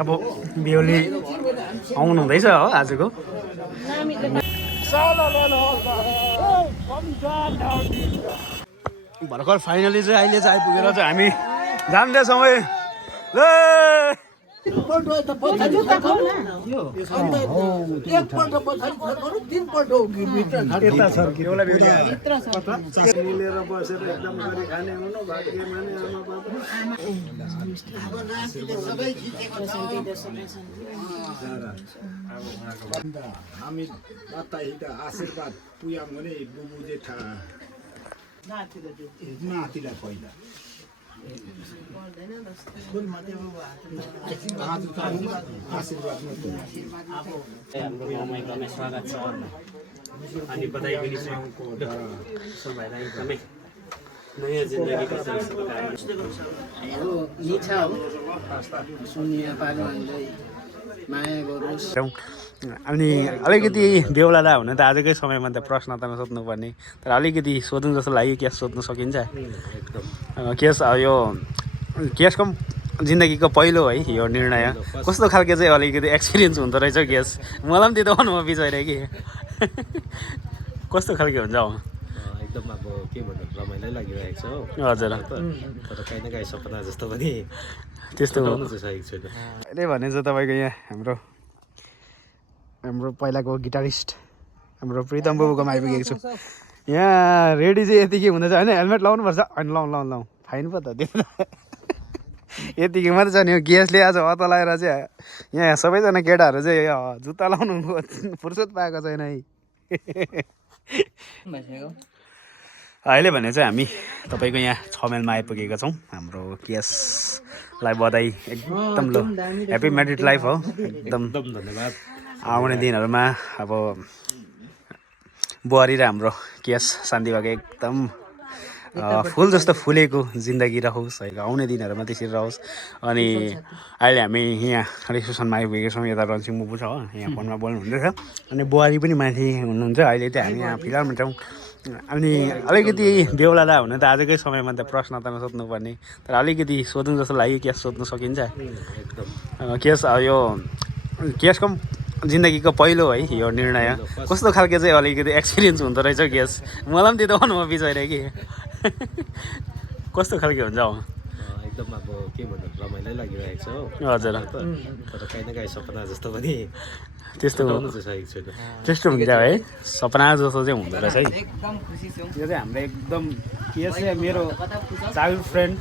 अब बेहुली आउनु हुँदैछ हो आजको भर्खर फाइनली चाहिँ अहिले चाहिँ आइपुगेर चाहिँ हामी जाँदैछौँ है हामी आशीर्वाद पुग्यौँ भने बुबु जेठा नातिलाई पहिला हाम्रो गाउँमा एकदमै स्वागत छ अनि बधाई पनि छ सबैलाई एकदमै नयाँ जिन्दगीको निछा हो शून्य पालो हामीलाई माया गरोस्। अनि अलिकति बेहुला हुन त आजकै समयमा त प्रश्न त नसोध्नुपर्ने तर अलिकति सोध्नु जस्तो लाग्यो केस सोध्नु सकिन्छ केस यो केसको जिन्दगीको पहिलो है यो निर्णय कस्तो खालको चाहिँ अलिकति एक्सपिरियन्स हुँदो रहेछ केस मलाई पनि त्यो त अनुभव बिचाइरह्यो कि कस्तो खालको हुन्छ एकदम अब के भन्नु रमाइलो लागिरहेको छ हो हजुर तर काहीँ न काहीँ सपना जस्तो पनि त्यस्तो हुनु चाहिँ सकेको छैन अहिले भने चाहिँ तपाईँको यहाँ हाम्रो पहिलाको गिटारिस्ट हाम्रो प्रितम बाबुकोमा आइपुगेको छु यहाँ रेडी चाहिँ यतिकै हुँदैछ होइन हेलमेट लाउनुपर्छ होइन लाउँ फाइन पो त त्यो यतिकै मात्रै छ नि यो गेसले आज हतालाएर चाहिँ यहाँ सबैजना केटाहरू चाहिँ जुत्ता लाउनु फुर्सद पाएको छैन है अहिले भने चाहिँ हामी तपाईँको यहाँ 6 माइलमा आइपुगेका छौँ हाम्रो केसलाई बधाई एकदम लो ह्याप्पी म्यारिड लाइफ हो एकदम धन्यवाद आउने दिनहरूमा अब बुहारी र हाम्रो केस शान्ति भएको एकदम फुल जस्तो फुलेको जिन्दगी रहोस् है आउने दिनहरूमा त्यसरी रहोस् अनि अहिले हामी यहाँ रिसेप्सनमा आइपुगेका छौँ यता रन्सिङ मुबु छ हो यहाँ फोनमा बोल्नु हुँदैछ अनि बुहारी पनि माथि हुनुहुन्छ अहिले चाहिँ हामी यहाँ फिलहालमा छौँ अनि अलिकति बेहुला हुन त आजकै समयमा त प्रश्न त नसोध्नुपर्ने तर अलिकति सोध्नु जस्तो लाग्यो केस सोध्नु सकिन्छ केस यो केसको जिन्दगीको पहिलो है यो निर्णय कस्तो खालको चाहिँ अलिकति एक्सपिरियन्स हुँदो रहेछ केस मलाई पनि त्यो त अनुभव बिचाइरह्यो कि कस्तो खालको हुन्छ एकदम अब के भन्नु रमाइलो लागिरहेको छ हो हजुर तर काहीँ न काहीँ सपना जस्तो पनि त्यस्तो हुनु चाहिँ सकेको छैन त्यस्तो हुन्छ है सपना जस्तो चाहिँ हुँदो रहेछ है यो चाहिँ हाम्रो एकदम के चाहिँ मेरो चाइल्ड फ्रेन्ड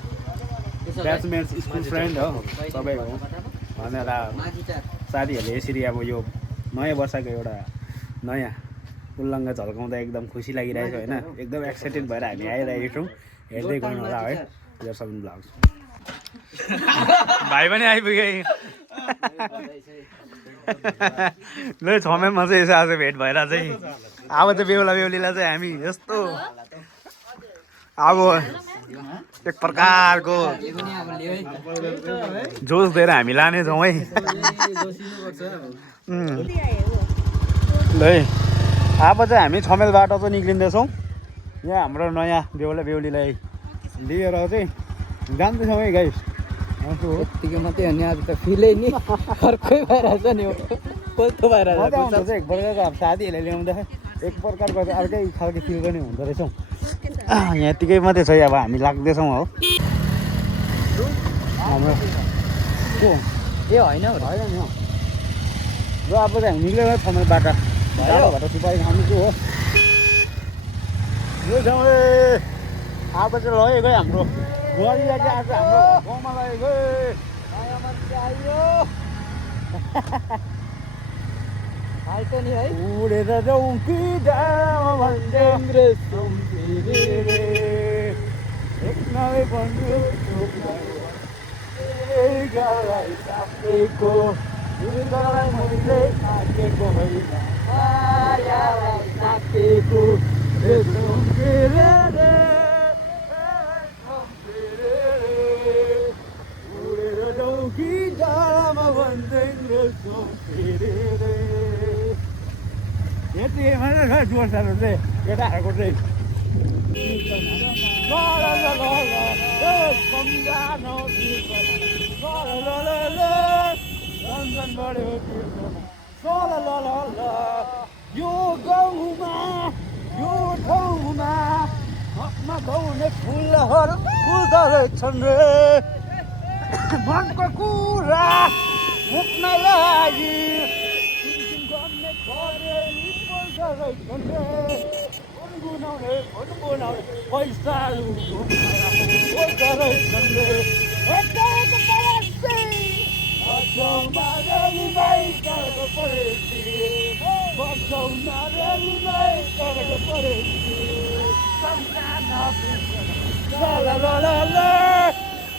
ब्याचमेट्स स्कुल फ्रेन्ड हो सबैको भनेर साथीहरूले यसरी अब यो नयाँ वर्षको एउटा नयाँ उल्लङ्घ झल्काउँदा एकदम खुसी लागिरहेको छ होइन एकदम एक्साइटेड भएर हामी आइरहेको छौँ हेर्दै गर्नु होला है जर्सन ब्लग्स भाइ पनि आइपुगे ल 6 माइलमा चाहिँ यसो आज भेट भएर चाहिँ अब चाहिँ बेहुला बेहुलीलाई चाहिँ हामी यस्तो अब एक प्रकारको जोस दिएर हामी लानेछौँ है ल अब चाहिँ हामी 6 माइलबाट चाहिँ निक्लिँदैछौँ यहाँ हाम्रो नयाँ बेहुला बेहुलीलाई लिएर चाहिँ जाँदैछौँ है गाइस यतिकै मात्रै हो नि आज त फिलै नि अर्कै भइरहेछ नि कस्तो भइरहेछ एक प्रकारको अब साथीहरूले ल्याउँदा एक प्रकारको अर्कै खालको फिल पनि हुँदो रहेछौँ यहाँ यतिकै मात्रै छ अब हामी लाग्दैछौँ हो हाम्रो ए होइन होइन नि र अब चाहिँ हामी निक्लेर 6 माइलबाट घर सुपारी खानु छु हो यो ठाउँ अब चाहिँ लगेको है हाम्रो बुहारी आज हाम्रो गाउँमा लगेको नयाँ मान्छे आइयो आइतो नि है उडेर जाउँ कि एकनाले भन्यो सापेको मैले थाकेको होइन सापेको उडेर जाउँ कि डाँडामा भन्दैन यति मात्रै छ जोरसारो चाहिँ केटाहरूको चाहिँ सम्झान गाउने फुलहरू फुल्दो रहेछन् रे मनको कुरा मुख्न लागि गर्ने खरेली बोल्दो रहेछन् रे गुनगुनाउने गुनगुनाउने पैसा बोल्दो रहेछन् रे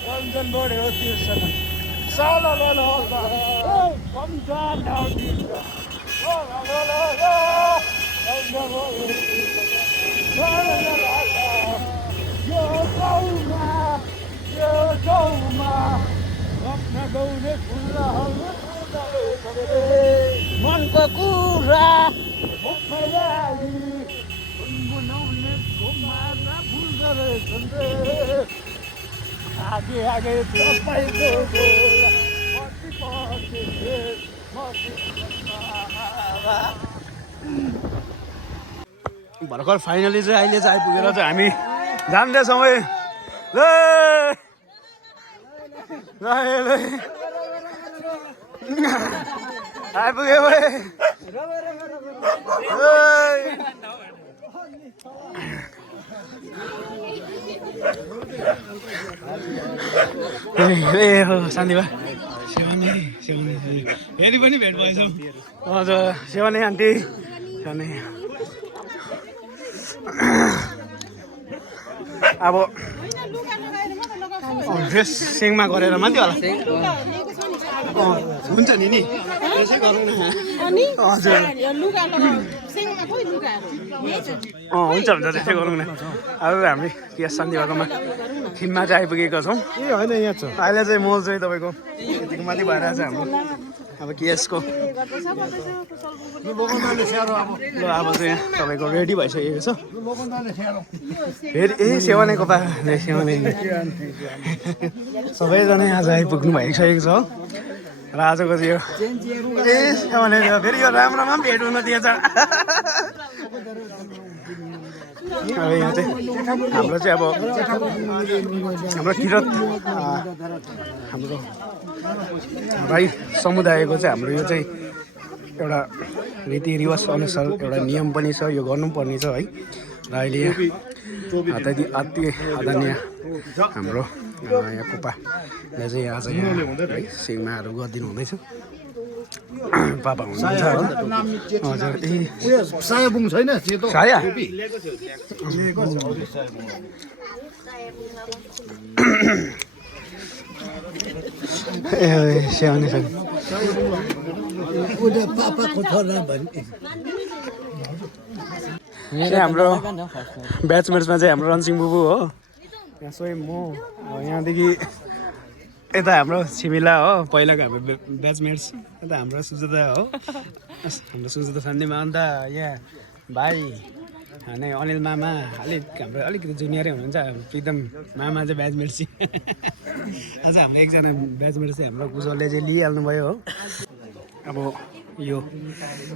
रञ्जन बढ्यो तिर्सन मनको कुरा गुनगुनाउने घुमार्न भुल्दो रहेछन् रे आगे आगे तपाईँको भर्खर फाइनली चाहिँ अहिले चाहिँ आइपुगेर चाहिँ हामी जान्दैछौँ है आइपुग्यो ए हो शान्तिबा सेवानी फेरि पनि भेट भएछौँ हजुर सेवानी आन्टी सेवानी अब ड्रेस सिङमा गरेर मात्रै होला हुन्छ नि त्यसै गरौँ न हजुर हुन्छ त्यसै गरौँ न अब हामी केस शान्तिबाकोमा थिममा चाहिँ आइपुगेका छौँ ए होइन यहाँ छ अहिले चाहिँ मोल चाहिँ तपाईँको यतिको माथि भइरहेछ हाम्रो अब केसको ल अब चाहिँ तपाईँको रेडी भइसकेको छ फेरि ए सेवानेको पा सेवाने सबैजना आज आइपुग्नु भइसकेको छ र आजको चाहिँ यो ए सेवाने फेरि यो राम्रोमा पनि भेट हुन दिएछ अब यहाँ चाहिँ हाम्रो चाहिँ अब हाम्रो किरत हाम्रो राई समुदायको चाहिँ हाम्रो यो चाहिँ एउटा रीतिरिवाज अनुसार एउटा नियम पनि छ यो गर्नुपर्ने छ है र अहिले अति आदरणीय हाम्रो यहाँ कोपाले चाहिँ आज यहाँ है सिङमाहरू गरिदिनु हुँदैछ पापा हुनुहुन्छ हजुर ए सायाबुङ छैन सेतो साया ए स्याउने छ हाम्रो ब्याचमेट्समा चाहिँ हाम्रो रनसिङ बुबु हो यहाँ स्वयं म यहाँदेखि यता हाम्रो छिमिला हो पहिलाको हाम्रो ब्याचमेट्स यता हाम्रो सुजता हो हाम्रो सुजता सान्दीमा अन्त यहाँ भाइ अनि अनिल मामा हाम्रो अलिकति जुनियरै हुनुहुन्छ प्रितम मामा चाहिँ ब्याचमेट चाहिँ आज हाम्रो एकजना ब्याचमेट चाहिँ हाम्रो कुशलले चाहिँ लिइहाल्नु भयो हो अब यो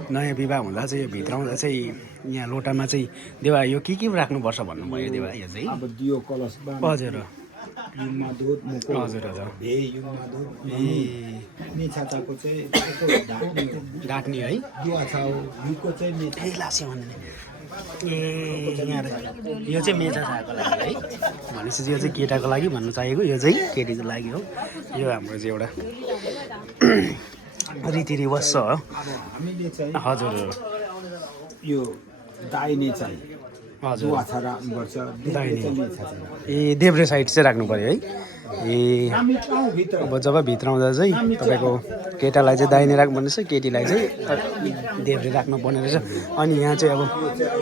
नयाँ विवाह हुँदा चाहिँ यो भित्राउँदा चाहिँ यहाँ लोटामा चाहिँ देवा यो के राख्नुपर्छ भन्नुभयो देवा यो चाहिँ अब दियो कलश हजुर युगमा दुध मुको हजुर हजुर भे युगमा दुध मेछाचाको चाहिँ ढाक्ने है दुवा छ युगको चाहिँ मेछा लासे भन्ने ए यहाँ यो चाहिँ मेचा छाएको लागि है भनेपछि यो चाहिँ केटाको लागि भन्नु चाहेको यो चाहिँ केटीको लागि हो यो हाम्रो चाहिँ एउटा रीतिरिवाज छ हामीले चाहिँ हजुर यो दाहिने चाहिँ हजुर दुवा छ राख्नुपर्छ दाहिने मेछा चाहिँ ए देब्रे साइड चाहिँ राख्नु पऱ्यो है ए हामी ठाउँ भित्र अब जब भित्राउँदा चाहिँ तपाईँको केटालाई चाहिँ दाहिने राख्नुपर्ने रहेछ केटीलाई चाहिँ देब्रे राख्नुपर्ने रहेछ अनि यहाँ चाहिँ अब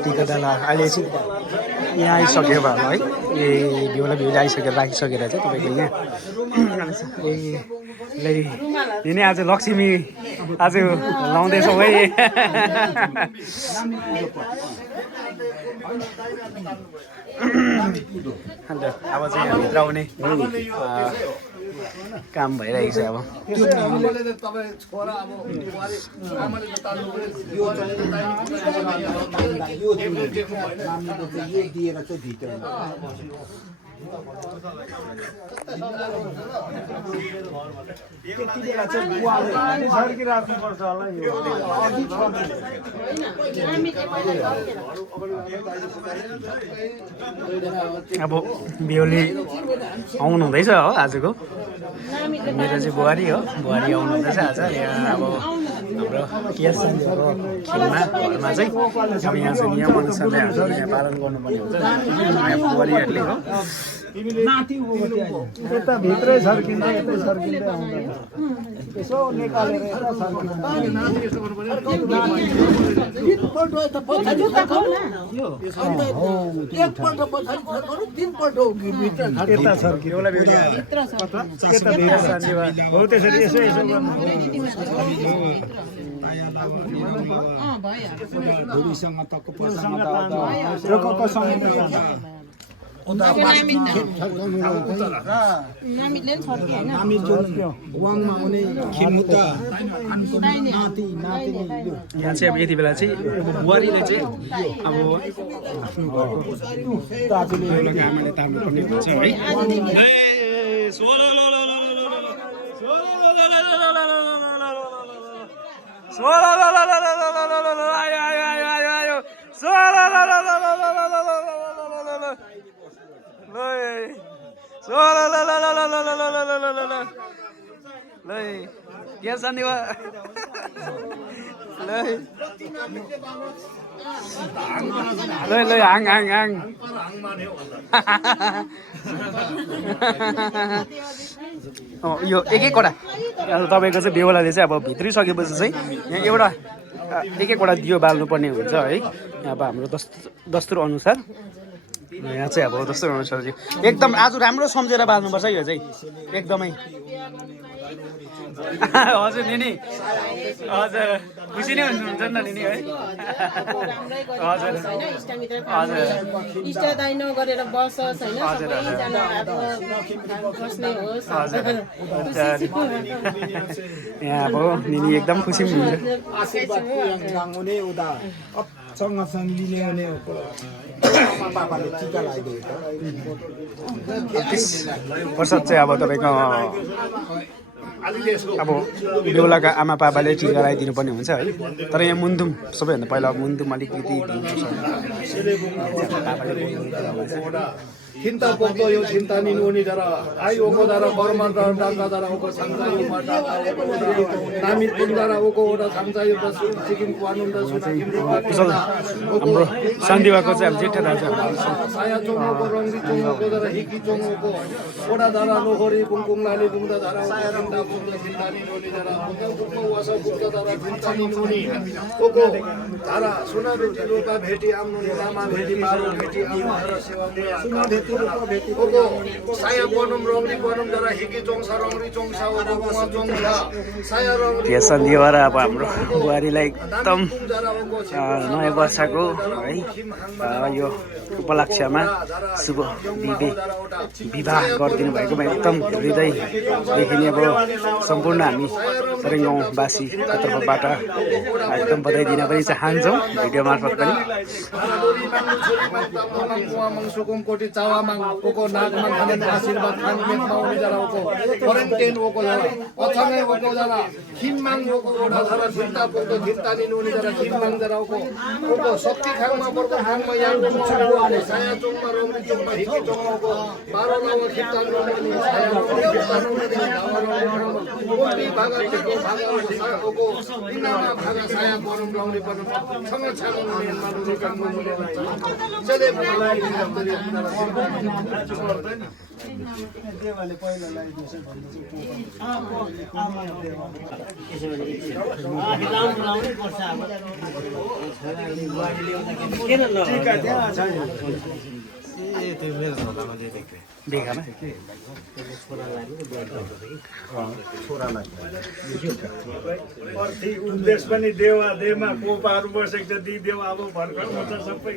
टिकाटाला अहिले चाहिँ यहाँ आइसक्यो अब है ए बिउला बिउले राखिसकेर चाहिँ तपाईँको यहाँ ए यिनी आज लक्ष्मी आज लाउँदैछौँ है अन्त अब चाहिँ यहाँ भित्र आउने काम भइरहेको छ अब यो दिएर चाहिँ भित्र त्यति बेला चाहिँ बुवाले छर्किराख्नुपर्छ होला यो अब बेहुली आउनु हुँदैछ हो आजको मेरो चाहिँ बुहारी हो बुहारी आउनु हुँदैछ आज यहाँ अब हाम्रो केस खेलमा घरमा चाहिँ अब यहाँ चाहिँ नियम अनुसारले हाम्रो यहाँ पालन गर्नुपर्ने हुन्छ यहाँ बुहारीहरूले हो नाति यता भित्रै छर्किँदै यतै छर्किँदै आउँदैन यसो निकालेर यता हो त्यसरी यसो यसो भुरीसँग तक्क पर्सँग यहाँ चाहिँ अब यति बेला चाहिँ बुहारीले चाहिँ अब आफ्नो आमाले तार्नुपर्ने हुन्छ है क्या सन्धिवा हाङ हाङ हाङ यो एक एकवटा तपाईँको चाहिँ बेहुलाले चाहिँ अब भित्रिसकेपछि चाहिँ यहाँ एउटा एक एकवटा दियो बाल्नुपर्ने हुन्छ है अब हाम्रो दस्तुर अनुसार यहाँ चाहिँ अब दस्तुर अनुसार चाहिँ एकदम आज राम्रो सम्झेर बाल्नुपर्छ यो चाहिँ एकदमै हजुर निनी हजुर खुसी नै हुनुहुन्छ नि त निनी है हजुर हजुर इष्टदाय नगरेर बसोस् होइन सबैजना अब बस्ने होस् यहाँ अब निनी एकदम खुसी हुनुहुन्छ हुने उता सँगसँग लिने हुने पापाले टिका लगाइदिएको प्रसाद चाहिँ अब तपाईँको अब बेहुलाका आमा पापाले टिका लगाइदिनु पर्ने हुन्छ है तर यहाँ मुन्धुम सबैभन्दा पहिला मुन्धुम अलिकति Cinta pokok yo cinta ni nuni dara, ayo ko dara korman dara danga dara ko sangsa yo mata, nami pun dara ko udah sangsa yo bas cikin kuanun dah sudah cikin हाम्रो सन्धिवाको चाहिँ अब जेठा दाजु saya cuma ko ronggi cuma ko dara hiki cuma ko, udah dara lohori kungkung lali bunda dara saya cinta pokok cinta ni nuni dara, pokok pokok wasa pokok dara cinta ni nuni, pokok dara sunnah dulu ka bheti amnu nama bheti malu bheti amnu dara sewa mulia. Saya bonum rongri bonum dara hiki chongsa rongri chongsa o bunga chongsa saya rongri यो सन्धिवार अब हाम्रो बुहारीलाई एकदम नयाँ वर्षको है यो उपलक्ष्यमा शुभ विवाह गरिदिनु भएकोमा एकदम हृदयदेखि नै अब सम्पूर्ण हामी सबै गाउँवासीको तर्फबाट एकदम बधाई दिन पनि चाहन्छौँ भिडियो मार्फत पनि mang poko nag mang kanan आशीर्वाद खान में माउनी जरा को क्वारंटाइन वो को जरा अथाने वो को जरा हिम mang वो को ओडा जरा चिंता पको चिंता नि नुनी जरा हिम mang जरा को शक्ति खाङ मा पर्को खाङ मा याङ को saya चोङ मा रोमरी चोङ मा हिकी चोङ को 12 लाव चिंता नुनी saya चिंता नुनी कोटी भागा को इनामा भागा saya परम लाउने पर्नु सँग छाङ नुनी मानु काम मुले चले देवाले पहिला लगाइदिएछ भन्ने देखामा अर्थी उपदेश पनि देवा देवमा कोपाहरू बसेको छ ती देव अब भर्खर हुन्छ सबै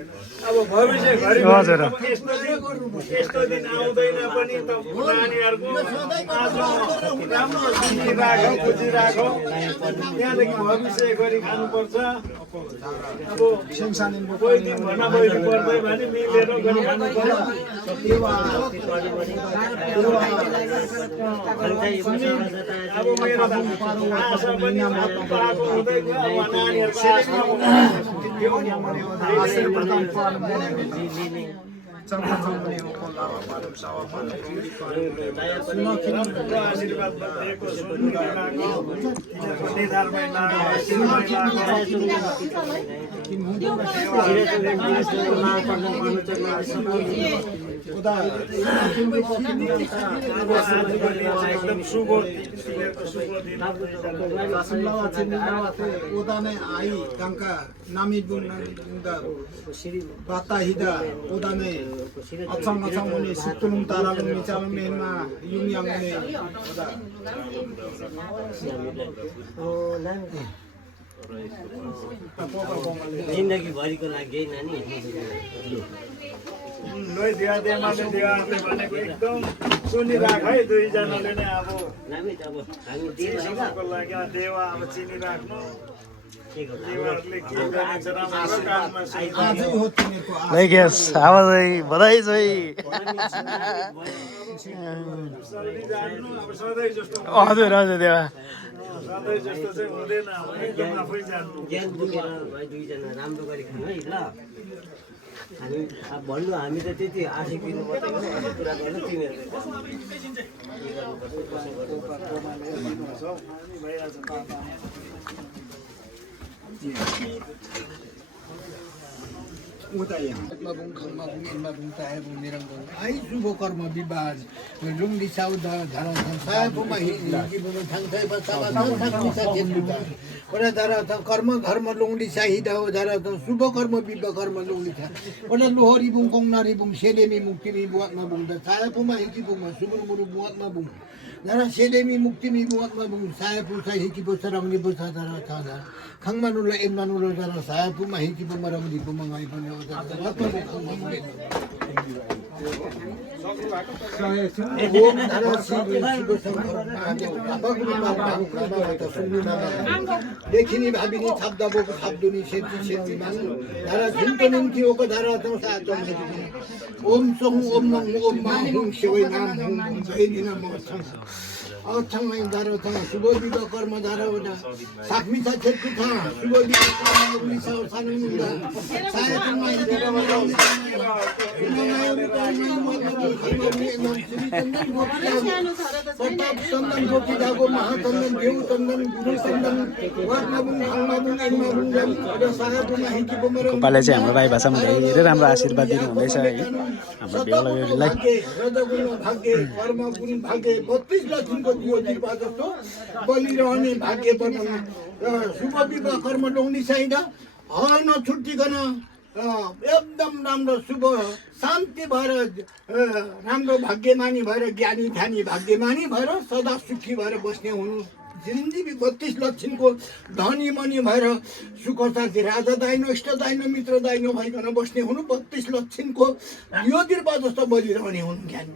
अब भविष्य घरि हजुर। अब यस्तो दिन आउँदैन पनि त नानीहरूको आज राम्रो सिकी राखौ बुझी राखौ त्यहाँदेखि भविष्य गरी खानुपर्छ अब कोही दिन भन्न गइदिनु पर्दै भने मिलेर गरी खानुपर्छ अब मेरो आशा पनि पाएको हुँदै गयो अब नानीहरूको आशीर्वाद दिएको निधारमै एकदम शुभ 오단에 아이 그러니까 남이 bunga bata hida 오단에 아창아창 오니 식도는 따라는 미자는 메마 융양네 जिन्दगीभरिको लागि नानी लोइ दिया देमाले दियाले भनेको एकदम सुनिराख है दुईजनाले नै अब नामी त अब हामी चिनीको लागि देवा अब चिनिराख्नु देवाहरूले के गर्नुहुन्छ राम्रो काममा 아주 호텔에고 लाइक यस आवाज बधाई चाहिँ सधैँ जान्नु अब सधैँ जस्तो हजुर हजुर देवा सधैँ जस्तो चाहिँ हुँदैन अब एकदम आफै जान्नु ज्ञान बुझेर भाइ दुईजना राम्रो गरी खानु है ल हामी अब भन्नु हामी त त्यति आशिक दिनु मात्रै हो अरू कुरा गर्नु तिमीहरूले 오다야 마붕 강마붕 인마붕 다해붕 미랑동 아이 주보 कर्म विवाह लुङ्गी साउ धारा सायपुमा हिँडी बोलो थाङथै बसाबा थाङसा खेल्नुका ओरा धारा त कर्म घर्म लुङ्गी साहिदा हो धारा त शुभ कर्म विवाह कर्म लुङ्गी था ओरा लोहरी बुङ कोङनारी बुङ सेलेमी मुक्तिमी बुवातमा बुङ द सायपुमा हिकी बुङमा सुबुर मुरु बुवातमा बुङ धारा सेलेमी मुक्तिमी बुवातमा बुङ सायपु साइ हिकी बोसरङनी बोसा धारा था खाङमानुलो एनमानुलो धारा सायपुमा हिकी बुङमा रङदी बुङ गाइ पनि हो धारा देखिनी भाबिनी थाप्दा बोको थाप्दुनी सेती सेती मानु धारा झुन्टो निम्ति ओको धारा त साचम ओम सोङ ओम नङ ओम मा हुङ सेवै नाम हुङ जय दिन म अथाङै धारा त शुभ विवाह कर्म धारा वडा साखमी छ छेकु था शुभ विवाह कर्म उनी साउ सानु मुदा सायतमा दिरा वडा चन्दन गोपी धागो महाचन्दन देउ चन्दन गुरु चन्दन वर्णबुङ खाङमाबुङ एन्माबुङ र सायपुमा हिकी बोमरो गोपालले चाहिँ हाम्रो राई भाषामा धेरै राम्रो आशीर्वाद दिनु हुँदैछ है हाम्रो बेहुला बेहुलीलाई रजगुण भाग्य कर्म गुण भाग्य 32 लक्षको ज्योति जस्तो बलिरहने भाग्य बनाउनु शुभ विवाह कर्म लौनी चाहिँदा हर्न छुट्टिकन एकदम राम्रो शुभ शान्ति भएर राम्रो भाग्यमानी भएर ज्ञानी ध्यानी भाग्यमानी भएर सदा सुखी भएर बस्ने हुनु जिन्दगी 32 लक्षको धनी मनी भएर सुख शान्ति राजा दाइनो इष्ट दाइनो मित्र दाइनो भइकन बस्ने हुनु 32 लक्षको यो दिर्पा जस्तो बलिरहने हुनु ज्ञान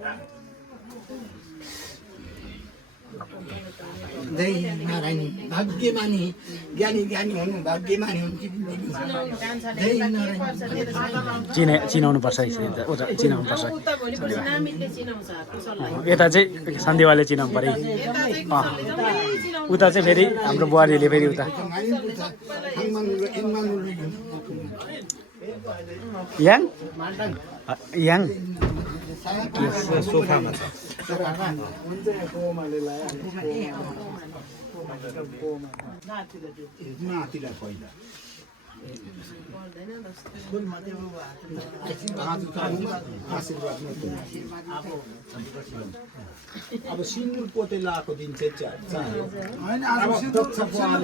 जय नारायण भाग्यमानी ज्ञानी ज्ञानी हुनु भाग्यमानी हुन्छ जय नारायण चिनाउनु पर्छ चिनाउनु पर्छ उता भोलिपर्सि नामितले चिनाउँछ कुशललाई यता चाहिँ सन्देवाले चिनाउनु पऱ्यो उता चाहिँ फेरि हाम्रो बुहारीले फेरि उता याङ याङ सोफामा छ माथिलाई पहिला अब सिन्दुर पोते लाएको दिन चाहिँ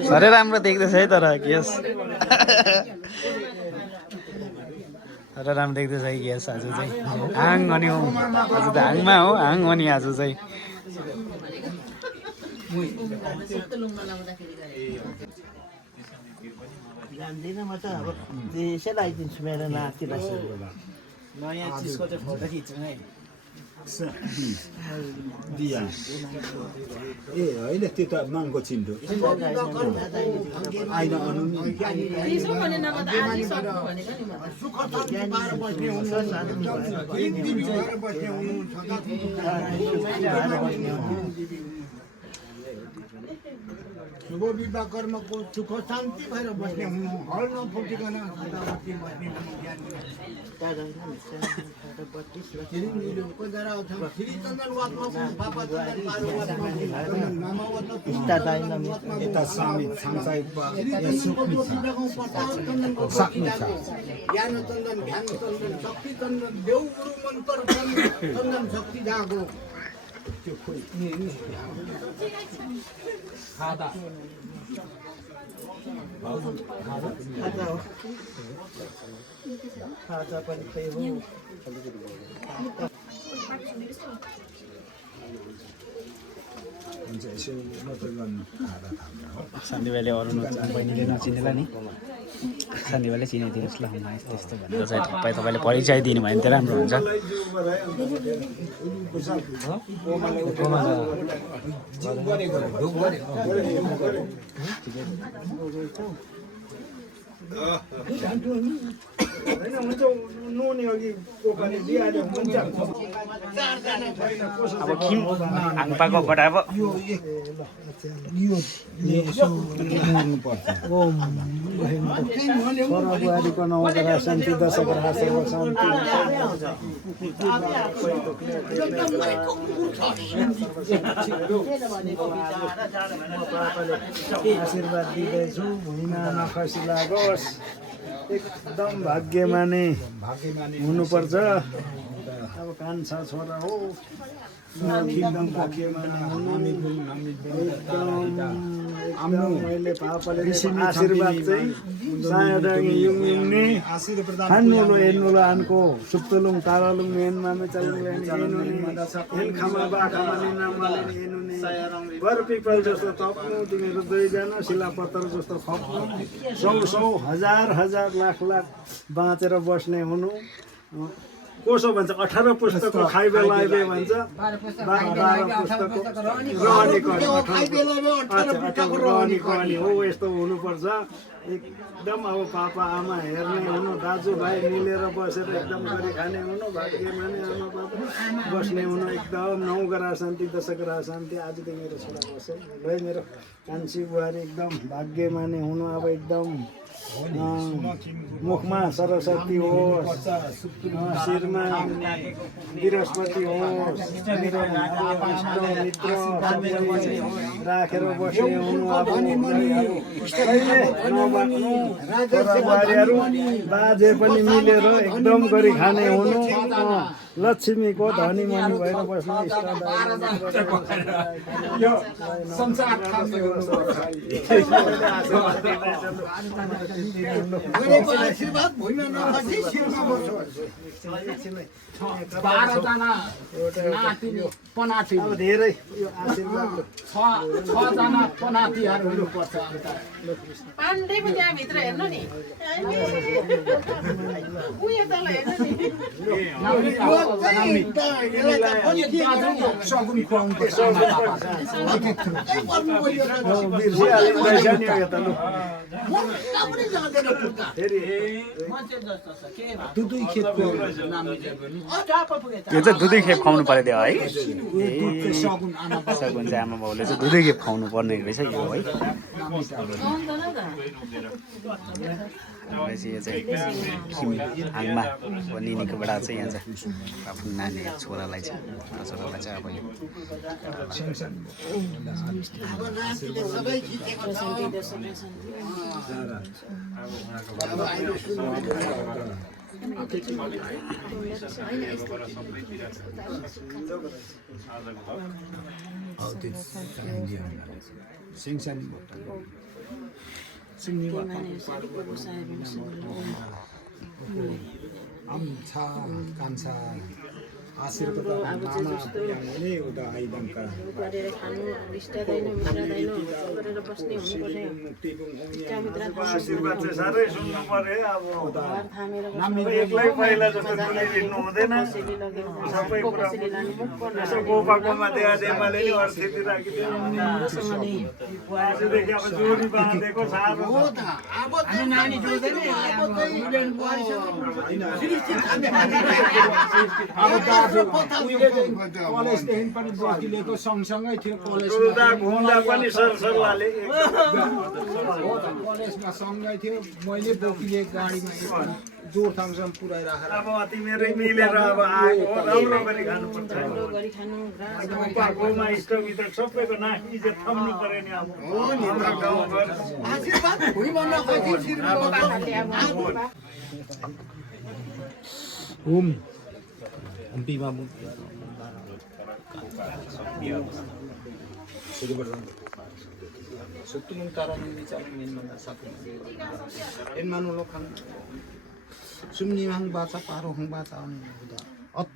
साह्रै राम्रो देख्दैछ है तर केस तर राम्रो देख्दैछ है ग्यास आज चाहिँ हाङ अनि हो आज त हाङमा हो हाङ अनि आज चाहिँ जान्दिनँ म त अब त्यसै लगाइदिन्छु मेरो नातिलाई नयाँ चिजको चाहिँ फोटो खिच्नु है दिया ए होइन त्यो त माङको चिन्डो आइन अनु त्यसो भने नभए त आधी सक्नु भनेको नि म त। सुख शान्ति पाएर बस्ने हुनुहुन्छ दिदी भएर बस्ने हुनुहुन्छ शुभ विवाह कर्मको सुख शान्ति भएर बस्ने हुनु हल नफुटिकन सदावर्ती बस्ने हुनु ज्ञान यता स्वामी सांसाई ज्ञान चन्दन ध्यान चन्दन शक्ति चन्दन देव गुरु मन्त्र चन्दन शक्ति जागो त्यो खोइ खाजा पनि त्यही हो हुन्छ यसो मात्रै गर्नु खाँदा थाल्दा हो सान्दीभाइले अरू बहिनीले नचिनेला नि सान्दीभाइले चिनाइदिनुहोस् ल यस्तो यस्तो भनेर चाहिँ ठप्पै तपाईँले परिचय दिनु भयो भने त राम्रो हुन्छ होइन हुन्छ नुहाउने अघि कोपाले दिइहाल्यो हुन्छ अब किम हाङपाको बाट अब बुहारीको नवग्रह शान्ति दशग्रह सर्व शान्ति आशीर्वाद दिँदैछु भुइँमा नखसी लागोस् एकदम भाग्यमानी हुनुपर्छ अब कान्छा छोरा हो एकदम भाग्यमानी हुनु एकदम मैले पापाले आशीर्वाद चाहिँ सायाडाङ्गे युङयुङने खान्नुलो हेर्नुलो आनको सुप्तलुङ तारालुङ हेन्मामे चल्नुले हेन खामा बाखामा निनामाले हेर्नुने बर पिपल जस्तो थप्नु तिमीहरू दुईजना शिलापत्तर जस्तो खप्नु सौ सौ हजार हजार लाख लाख बाँचेर बस्ने हुनु कसो भन्छ 18 पुस्तकको खाइबे लाइबे भन्छ 12 पुस्तकको रहनेको रहने हो यस्तो हुनुपर्छ एकदम अब पापा आमा हेर्ने हुनु दाजुभाइ मिलेर बसेर एकदम गरी खाने हुनु भाग्य माने आमा बाबा बस्ने हुनु एकदम 9 ग्रह शान्ति 10 ग्रह शान्ति आजदेखि मेरो छोरा बस्यो है मेरो कान्छी बुहारी एकदम भाग्य माने हुनु अब एकदम मुखमा सरस्वती होस् शिरमा बृहस्पति होस् मेरो मित्र राखेर बस्ने हुनु अब बुहारीहरू बाजे पनि मिलेर एकदम गरी खाने हुनु लक्ष्मीको धनी मनी भएर बस्ने आशीर्वाद भुइँमा नखसी शिरमा बसोस् 12 जना नाति पनाति अब धेरै यो आशीर्वाद 6 जना पनातिहरू हुनुपर्छ पाण्डे पनि त्यहाँभित्र हेर्नु नि उयो तल हेर्नु नि सगुन खुवाउनु दुई खेतको यो चाहिँ दुधै खेप खुवाउनु पर्यो त्यो है सगुन चाहिँ आमा बाउले चाहिँ दुधै खेप खुवाउनु पर्ने रहेछ यो है भनेपछि यो चाहिँ खिम हाङमा निनीकोबाट चाहिँ यहाँ चाहिँ आफ्नो नानी छोरालाई चाहिँ अब यो आमछा कान्छा आशीर्वाद मामा पुर्याउने उता आइदङका गरेर खानु इष्टदैन मित्रदैन गरेर बस्ने हुनुपर्ने आशीर्वाद चाहिँ साह्रै सुन्नु पर्यो है। अब घर थामेर एक्लै पहिला जस्तो कुनै हिँड्नु हुँदैन। सबै कुरा यसो गोपाकोमा देवादेवाले नि अर्थेति राखिदियो। आजदेखि अब जोडी बाँधेको साह्रो छ। कलेजदेखि पनि बकिलेको सँगसँगै थियो घुम्दा घुम्दा पनि सरसल्लाहले कलेजमा सँगै थियो मैले बोकिलिएको गाडीमा जोरथाङसम्म पुऱ्याइराखेर अब तिमीहरू मिलेर अब आएको हो, राम्रो गरी खानुपर्छ। गरी खानु गोपाकोमा इष्टमित्र सबैको नाक इज्जत थप्नु पर्यो नि। अब हाम्रो गाउँघर होम बिमा Sutung taran ni bicara min mana satu. En manu lokang sumni hang baca paruh hang baca ni udah. Ot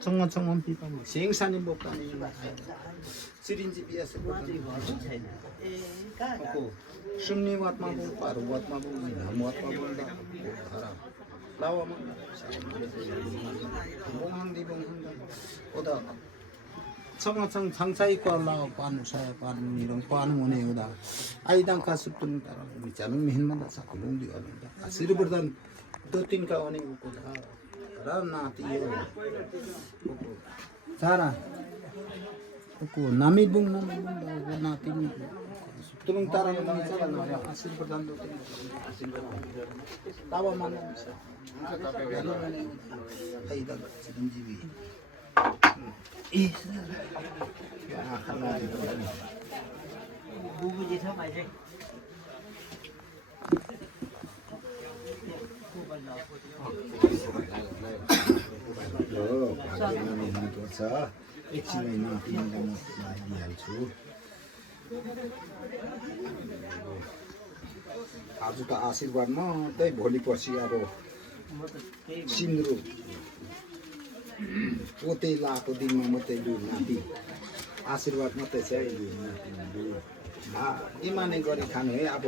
cong pipa ni. Sing sani bokan ni. Sirinji biasa bokan. Aku sumni wat mabu paruh wat mabu ni. Ham wat mabu dah. Haram. Lawa mana. Bonghang di bonghang dah. Udah. 청어청 장차이과 라고 빠는 사야 빠는 이런 빠는 원에 오다 아이당 가수 분 따라 미자는 민만 다 사고 농디 얻는다 아시르버단 도틴가 원에 오고다 라나티요 사라 오고 나미붕 다 나티니 뚜릉 따라 미자라 나야 아시르버단 도틴 아시르버단 따와 만나서 아이당 지금집이 बुबु जे छ भाइ एकछिन दिइहाल्छु आज त आशीर्वाद मात्रै भोलि पर्सि अब सिन्द्रो पोते लाको दिनमा मात्रै लु नाति आशीर्वाद मात्रै छ इमाने गरी खानु है। अब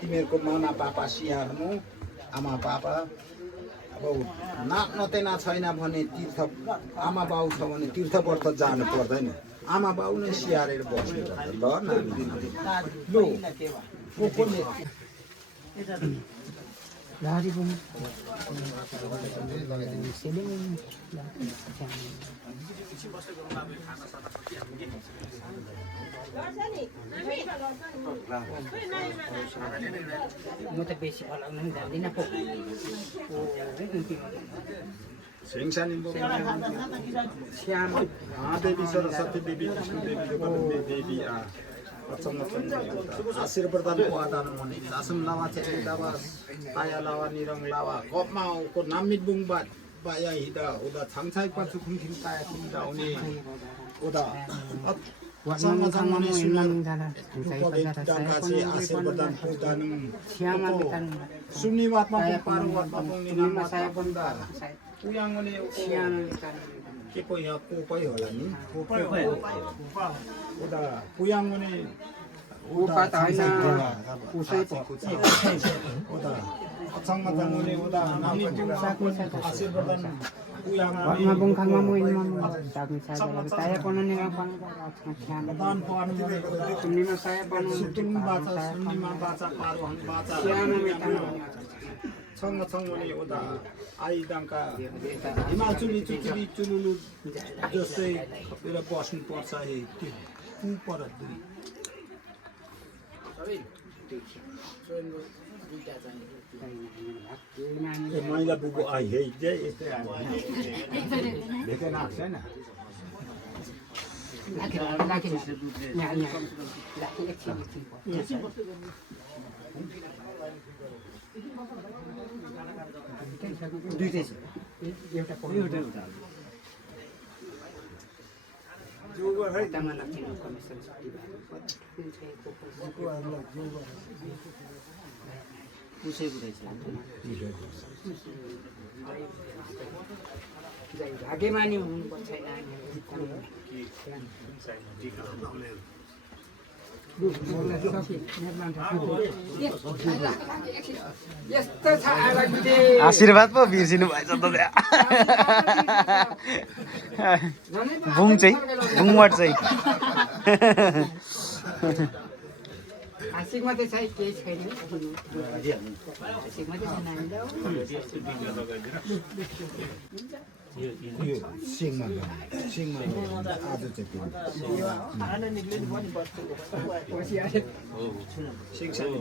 तिमीहरूको मामा पापा सिहार्नु आमा पापा अब नाच्न छैन भने तीर्थ आमा बाउ छ भने तीर्थव्रत जानु पर्दैन। आमा बाउ नै सिहारेर बस्नु ल नानी लु कोले Lari pun. Muta besi kalau nang jadi nak pok. सिंहसानी Shyam देवी सरस्वती देवी विष्णु देवी देवी आशीर्वाद आदान मने दासम लावा चेक लावा आया लावा निरंग लावा कपमा को नामित बुंगबात बाया हिदा उदा छांगछाइ पाछु खुंखिन ताया खुंदा उनी उदा sama sama ni sunan dangkaci आशीर्वाद पुदान suni wat mapung paru wat mapung ni nama saya benda uyang ni siang kipo ya kupai hola ni kupai uda uyang ni Upa tayo na usay po. uda sama sama ni uda nami आशीर्वाद uyang Wag mabungkang mamuin mamu. Sabi sa dalawa. Tayo po na nilang pangalawa. dan puan Hindi na saya po nung sutung baca suni baca paruhan baca siya na may tanong. सँगसँगले उता आइदाङका हिमाचुली चुचुली चुलुलु जस्तै खपेर बस्नुपर्छ है त्यो पर दुई मैला बुबु आइ है जे यस्तै भेटेन छैन Laki. Nya. Laki kecil. दुईटै छ एउटा po. Tama na kinukomisan sa पुसेको रहेछ भाग्यमानी हुनुपर्छ यस्तो छ आशीर्वाद पो बिर्सिनु भएछ त त्यहाँ बुङ चाहिँ बुङवाट चाहिँ आशिक मात्रै छ केही छैन आशिक मात्रै छ नानीलाई सिङमा आज चाहिँ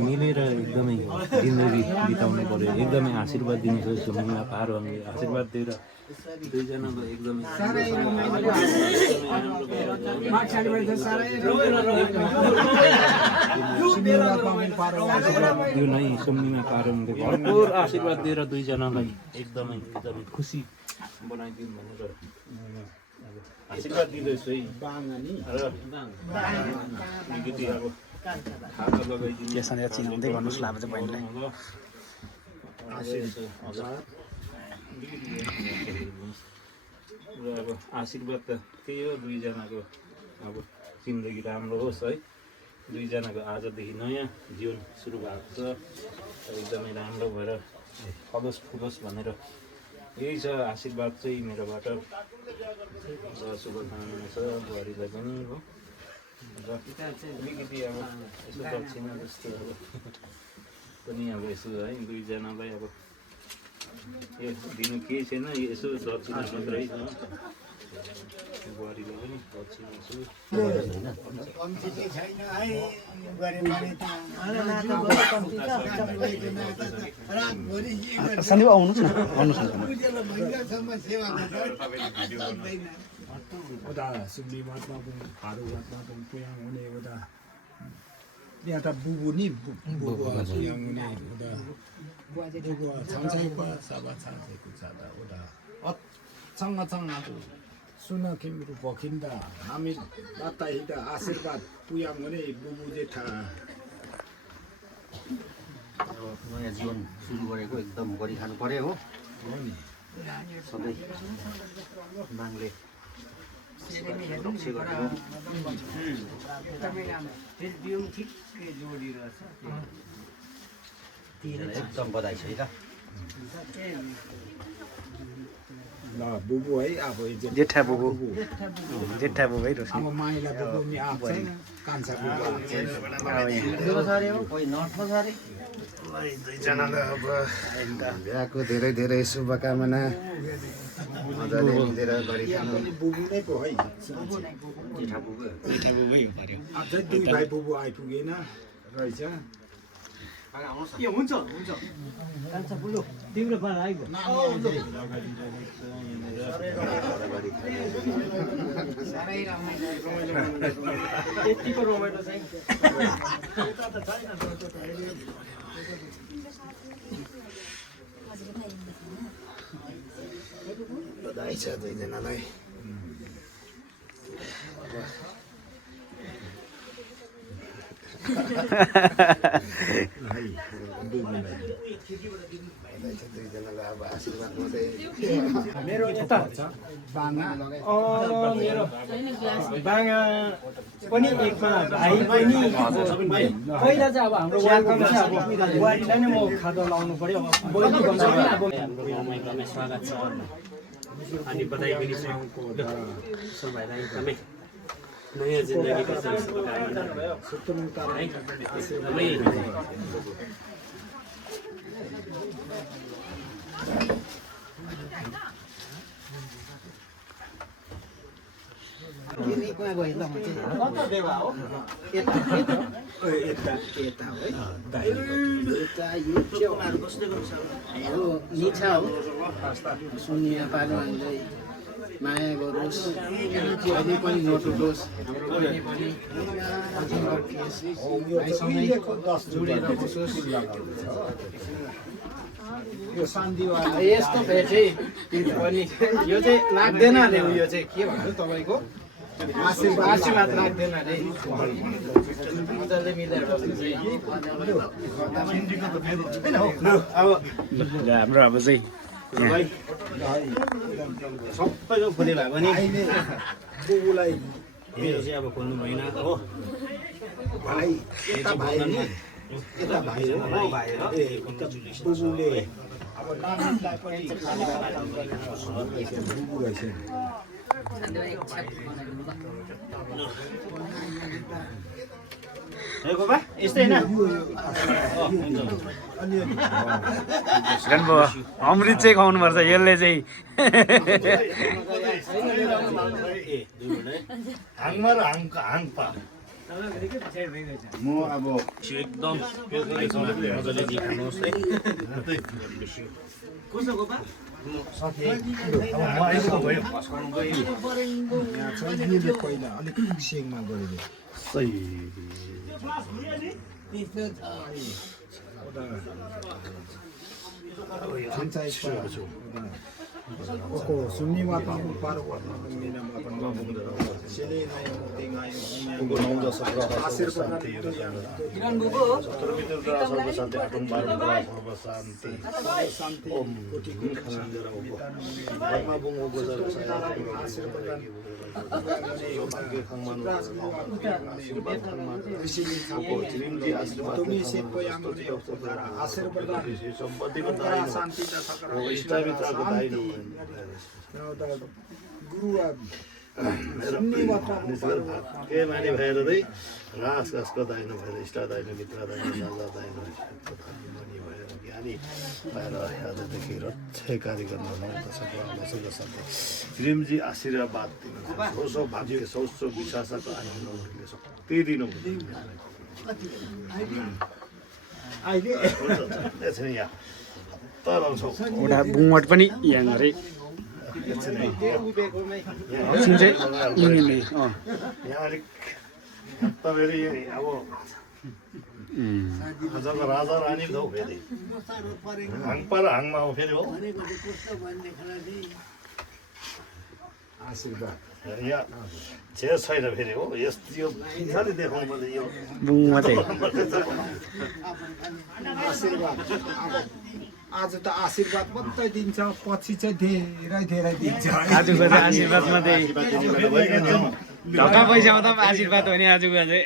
मिलेर एकदमै जिन्दगी बिताउनु पर्यो एकदमै आशीर्वाद दिनुहोस् सुमनमा पारुवाङले आशीर्वाद दिएर दुईजनाको एकदमै यो नै सुमनीमा पारुवाङले भरपुर आशीर्वाद दिएर दुईजनालाई एकदमै एकदमै खुसी बनाइदिउँ भनेर आशीर्वाद दिँदैछु है अलिकति अब खाना लगाइदिनु त्यसरी चिनाउँदै गर्नुहोस् ल अब चाहिँ बहिनीलाई र अब आशीर्वाद त त्यही हो दुईजनाको अब जिन्दगी राम्रो होस् है दुईजनाको आजदेखि नयाँ जीवन सुरु भएको छ एकदमै राम्रो भएर फलोस् फुलोस् भनेर यही छ आशीर्वाद चाहिँ मेरोबाट र शुभकामना छ बुहारीलाई पनि हो र अलिकति अब यसो दक्षिणा जस्तो अब पनि अब यसो है दुईजनालाई अब यो दिनु केही छैन यसो दक्षिणा मात्रै छ बुहारीलाई पनि दक्षिणा छु सन्दीप आउनुहोस् न उता सुब्बीवादमा पनि फारुवादमा पनि पुयाङ हुने उता यहाँ त बुबु नि बुबु पुयाङ हुने उता बुबु छान्छाइपा सभा छान्छाइको छ त उता अचङ्ग सुन किम्रो पखिन्दा हामी बताइदा आशीर्वाद पुयाङ हुने बुबु जेठा नयाँ जीवन सुरु गरेको एकदम गरिखानु पर्यो हो नि सधैँ मागले रक्षा गरेको एकदम बधाई छ है त ल बुबु है अब जेठा बुबु जेठा बुबु है रोशनी अब माइला बुबु नि आएको छैन कान्छा बुबु दुईजनालाई अब बिहाको धेरै धेरै शुभकामना मजाले मिलेर गरिखानु बुबु नै पो है जेठा बुबु यो पर्यो अझै दुई भाइ बुबु आइपुगेन रहेछ ए हुन्छ कान्छा बुलु तिम्रो पारा आइगयो यतिको रमाइलो चाहिँ बधाई छ दुईजनालाई दुईजनालाई अब आशीर्वाद मात्रै मेरो यता बाङा मेरो बाङा पनि एकमा भाइ पनि पहिला चाहिँ अब हाम्रो वेलकम चाहिँ अब बुहारीलाई नै म खाजा लाउनु पर्यो बहिनी भन्छ नि अब हाम्रो गाउँमा एकदमै स्वागत छ अनि बधाई पनि छ सो भाइलाई एकदमै नयाँ जिन्दगीको शुभकामना है एकदमै निचा हो सुनिया पारुवाङले माया गरोस् अहिले पनि नटुटोस् हाम्रो बहिनी पनि हजुरहरु केसी भाइसँगै जोडेर बसोस् यो शान्तिवादी यस्तो भेटे पनि यो चाहिँ लाग्दैन अरे उयो चाहिँ के भन्नु तपाईँको आशीर्वाद लाग्दैन अरे मजाले मिलेर बस्नु चाहिँ हाम्रो अब चाहिँ सबैको खोले भए पनि बुबुलाई मेरो चाहिँ अब खोल्नु भएन हो भाइ यता भाइ नि यता भाइ हो भाइ हो बुबुले अब नानीलाई पनि बुबु रहेछ गोपा यस्तै होइन भयो अमृत चाहिँ खुवाउनुपर्छ यसले चाहिँ हाङमा र हाङपा म अब एकदम मजाले दिखाउनुहोस् है यहाँ चाहिँ पहिला अलिक सेङमा गरिदियो Oko sunni wata par wata mina mata sele na Ugo naउँदा सत्र शान्ति किरण बुबु सर्वमित्र सर्व शान्ति आत्म बारुद्र सर्व शान्ति शान्ति ओम कोटि कोटि शान्ति रहो आत्मा बुङ उगो जर आशीर्वाद यो भाग्य खमान तुम्ही सेपो हाम्रो आशीर्वाद सम्पत्तिको दायित्व शान्ति त हो इष्टमित्रको दायित्व गुरु के माने भएर चाहिँ घाँस घाँसको दाइनो भएर इष्ट दाइनो मित्र दाइनो दादा दाइनो मनी भएर ज्ञानी भएर आजदेखि रक्षै कार्य गर्न श्रीमजी आशीर्वाद दिनु सौसौ भाग्य सौसौ विश्वासको आइनु शक्ति दिनु अहिले एकछिन यहाँ तर एउटा बुङट पनि यहाँ अरे एकछिन चाहिँ यिनीले यहाँ अलिक तपाईँले अब आजको राजा रानी त हो फेरि हाङपा र हाङमा हो फेरि हो आशीर्वाद यहाँ छेद छैन फेरि हो यस्तो यो मजाले देखाउनु पर्छ यो बुङ मात्रै आशीर्वाद आज त आशीर्वाद मात्रै दिन्छ पछि चाहिँ धेरै धेरै दिन्छ आजको चाहिँ आशीर्वाद मात्रै ढक्का पैसा आउँदा पनि आशीर्वाद हो नि आजको चाहिँ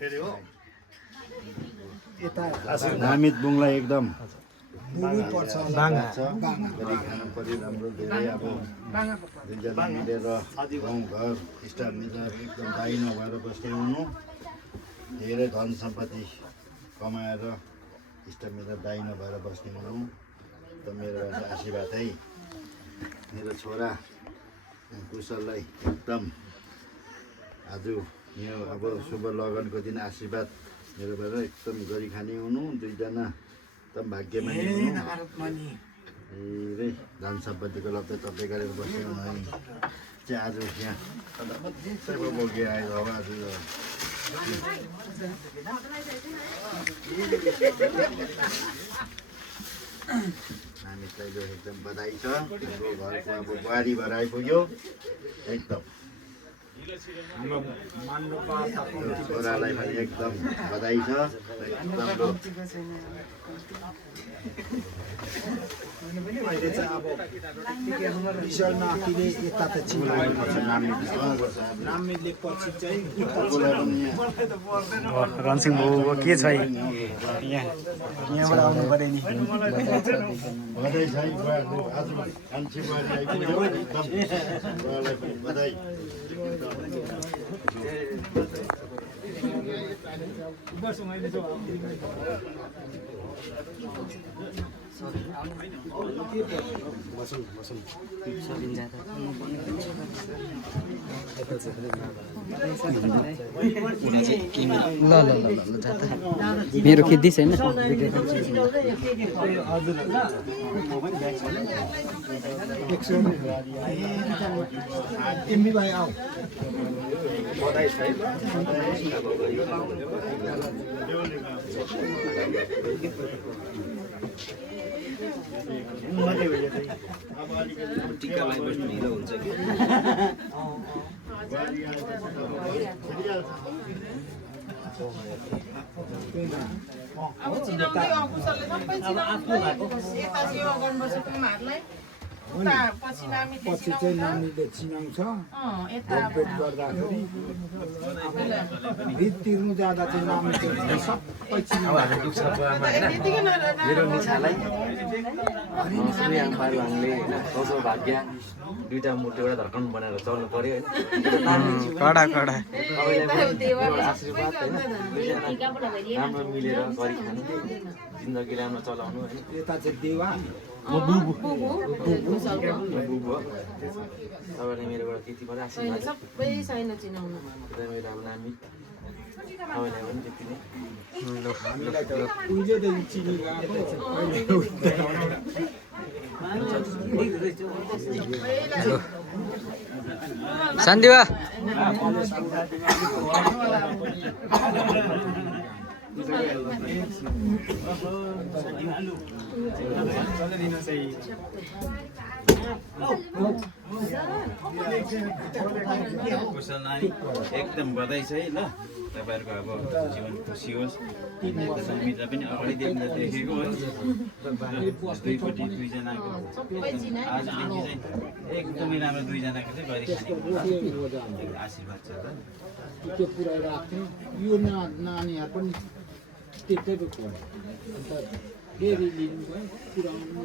फेरि हो यता नामित बुङलाई एकदम बुबु पर्छ बाङ्गा खानु पर्यो राम्रो धेरै अब दुईजना मिलेर गाउँघर इष्टमित्र एकदम दाइनो भएर बस्ने हुनु धेरै धन सम्पत्ति कमाएर इष्टमित्र दाइनो भएर बस्ने हुनु त मेरो आशीर्वाद है मेरो छोरा कुशललाई एकदम आज यो अब शुभ लगनको दिन आशीर्वाद मेरोबाट एकदम गरी खाने हुनु दुईजना एकदम भाग्यमानी हुनु धेरै धन सम्पत्तिको लप्पै तप्पै गरेर बस्ने हुनु है चाहिँ आज यहाँ सबैको बोकी आएर अब आज नानीलाई जो एकदम बधाई छ हाम्रो घरको अब बुहारी भएर आइपुग्यो एकदम छोरालाई पनि एकदम बधाई छ एकदम अहिले चाहिँ अब विशाल नातिले यता त चिनाउनुपर्छ नामीले पछि चाहिँ रनसिंह बाबुको के छ यहाँबाट आउनु पऱ्यो नि बधाई छ आज कान्छी बुहारी आइपुग्यो एकदम बुहालाई पनि बधाई मेरो खिच्दै छैन तिमी भाइ आऊ टिका लगाइबस्नु ढिलो हुन्छ कि अब चिनाउँदै अकुशलले सबै चिनाउनु यता सेवा गर्नुपर्छ कुमाहरूलाई उता पछि चाहिँ नानीले चिनाउँछ भेटभेट गर्दाखेरि भित तिर्नु जाँदा चाहिँ नानी सबै चिनाउँछ मेरो निछालाई श्री आम्पाहरू हामीले कसो भाग्य दुईटा मुटु एउटा धर्कन बनाएर चल्नु पर्यो होइन कडा कडा तपाईँलाई आशीर्वाद होइन दुईजना राम्रो मिलेर गरी खानु जिन्दगी राम्रो चलाउनु होइन यता चाहिँ देवा बुबु हो तपाईँले मेरोबाट त्यति मात्रै आशीर्वाद सबै छैन चिनाउनु मेरो अब नामी तपाईँलाई पनि त्यति नै हामीलाई त उहिलेदेखि चिनिरहेको शान्तिवा कुशल नानी एकदम बधाई छ है ल तपाईँहरूको अब जीवन खुसी होस् समिता पनि अगाडिदेखि देखेको है दुईपट्टि दुईजनाको आजदेखि चाहिँ एकदमै राम्रो दुईजनाको चाहिँ गरी खाने आशीर्वाद छ त त्यो पुऱ्याइरहेको थियो यो नानीहरू पनि त्यतै पो पढ्यो अन्त फेरि लिनु भयो पुऱ्याउनु